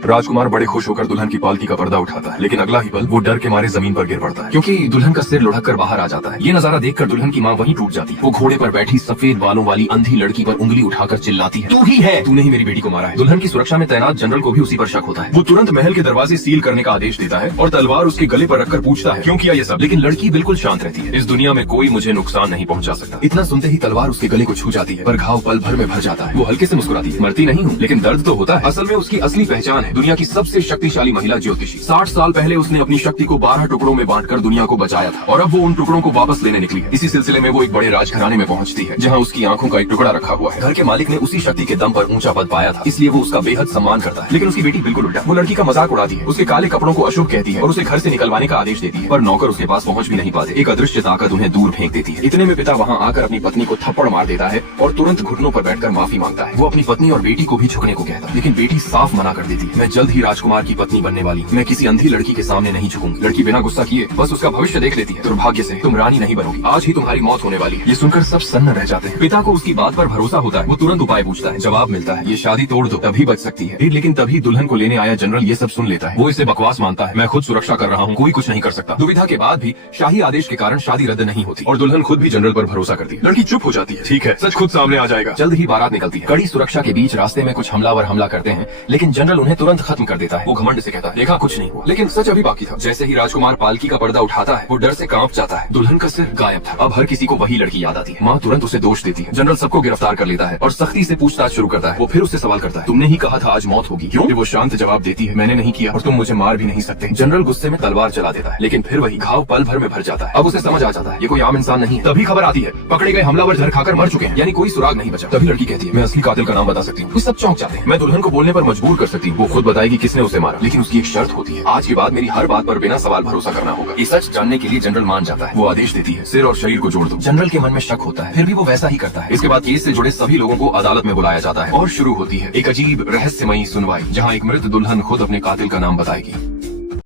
राजकुमार बड़े खुश होकर दुल्हन की पालकी का पर्दा उठाता है, लेकिन अगला ही पल वो डर के मारे जमीन पर गिर पड़ता है क्योंकि दुल्हन का सिर लुढ़क कर बाहर आ जाता है। ये नजारा देखकर दुल्हन की माँ वहीं टूट जाती है। वो घोड़े पर बैठी सफेद बालों वाली अंधी लड़की पर उंगली उठाकर चिल्लाती है, तू ही है, तूने ही मेरी बेटी को मारा है। दुल्हन की सुरक्षा में तैनात जनरल को भी उसी पर शक होता है। वो तुरंत महल के दरवाजे सील करने का आदेश देता है और तलवार उसके गले पर रखकर पूछता है, क्यों किया ये सब? लेकिन लड़की बिल्कुल शांत रहती है। इस दुनिया में कोई मुझे नुकसान नहीं पहुंचा सकता। इतना सुनते ही तलवार उसके गले को छू जाती है, पर घाव पल भर में भर जाता है। वो हल्के से मुस्कुराती है, मरती नहीं हूँ, लेकिन दर्द तो होता है। असल में उसकी असली पहचान है दुनिया की सबसे शक्तिशाली महिला ज्योतिषी। 60 साल पहले उसने अपनी शक्ति को 12 टुकड़ों में बांटकर दुनिया को बचाया था और अब वो उन टुकड़ों को वापस लेने निकली है। इसी सिलसिले में वो एक बड़े राजघराने में पहुंचती है जहां उसकी आंखों का एक टुकड़ा रखा हुआ है। घर के मालिक ने उसी शक्ति के दम पर ऊंचा पद पाया था, इसलिए वो उसका बेहद सम्मान करता है। लेकिन उसकी बेटी बिल्कुल उल्टा। वो लड़की का मजाक उड़ाती है, उसके काले कपड़ों को अशुभ कहती है और उसे घर से निकलवाने का आदेश देती है, पर नौकर उसके पास पहुंच भी नहीं पाते। एक अदृश्य ताकत उन्हें दूर फेंक देती है। इतने में पिता वहां आकर अपनी पत्नी को थप्पड़ मार देता है और तुरंत घुटनों पर बैठकर माफी मांगता है। वो अपनी पत्नी और बेटी को भी झुकने को कहता है, लेकिन बेटी साफ मना कर देती है, मैं जल्द ही राजकुमार की पत्नी बनने वाली, मैं किसी अंधी लड़की के सामने नहीं झुकूंगी। लड़की बिना गुस्सा किए बस उसका भविष्य देख लेती है। दुर्भाग्य से तुम रानी नहीं बनोगी, आज ही तुम्हारी मौत होने वाली है। ये सुनकर सब सन्न रह जाते हैं। पिता को उसकी बात पर भरोसा होता है। वो तुरंत उपाय पूछता है, जवाब मिलता है, ये शादी तोड़ दो, तभी बच सकती है। लेकिन तभी दुल्हन को लेने आया जनरल ये सब सुन लेता है। वो इसे बकवास मानता है, मैं खुद सुरक्षा कर रहा हूँ, कोई कुछ नहीं कर सकता। दुविधा के बाद भी शाही आदेश के कारण शादी रद्द नहीं होती और दुल्हन खुद भी जनरल पर भरोसा करती है। लड़की चुप हो जाती है, ठीक है, सच खुद सामने आ जाएगा। जल्द ही बारात निकलती है। कड़ी सुरक्षा के बीच रास्ते में कुछ हमलावर हमला करते हैं, लेकिन जनरल उन्हें तुरंत खत्म कर देता है। वो घमंड से कहता है, देखा कुछ नहीं हुआ, लेकिन सच अभी बाकी था। जैसे ही राजकुमार पालकी का पर्दा उठाता है वो डर से कांप जाता है। दुल्हन का सिर गायब था। अब हर किसी को वही लड़की याद आती है। माँ तुरंत उसे दोष देती है। जनरल सबको गिरफ्तार कर लेता है और सख्ती से पूछताछ शुरू करता है। वो फिर उससे सवाल करता है, तुमने ही कहा था आज मौत होगी, क्यों? वो शांत जवाब देती है, मैंने नहीं किया और तुम मुझे मार भी नहीं सकते। जनरल गुस्से में तलवार चला देता है, लेकिन फिर वही घाव पल भर में भर जाता है। अब उसे समझ आ जाता है ये कोई आम इंसान नहीं है। तभी खबर आती है, पकड़े गए हमलावर जहर खाकर मर चुके हैं, यानी कोई सुराग नहीं बचा। तभी लड़की कहती है, मैं असली कातिल का नाम बता सकती हूँ। वो सब चौंक जाते हैं। मैं दुल्हन को बोलने पर मजबूर कर सकती हूँ, वो खुद बताएगी किसने उसे मारा, लेकिन उसकी एक शर्त होती है, आज के बाद मेरी हर बात पर बिना सवाल भरोसा करना होगा। ये सच जानने के लिए जनरल मान जाता है। वो आदेश देती है, सिर और शरीर को जोड़ दो। जनरल के मन में शक होता है, फिर भी वो वैसा ही करता है। इसके बाद केस से जुड़े सभी लोगों को अदालत में बुलाया जाता है और शुरू होती है एक अजीब रहस्यमयी सुनवाई, जहाँ एक मृत दुल्हन खुद अपने कातिल का नाम बताएगी।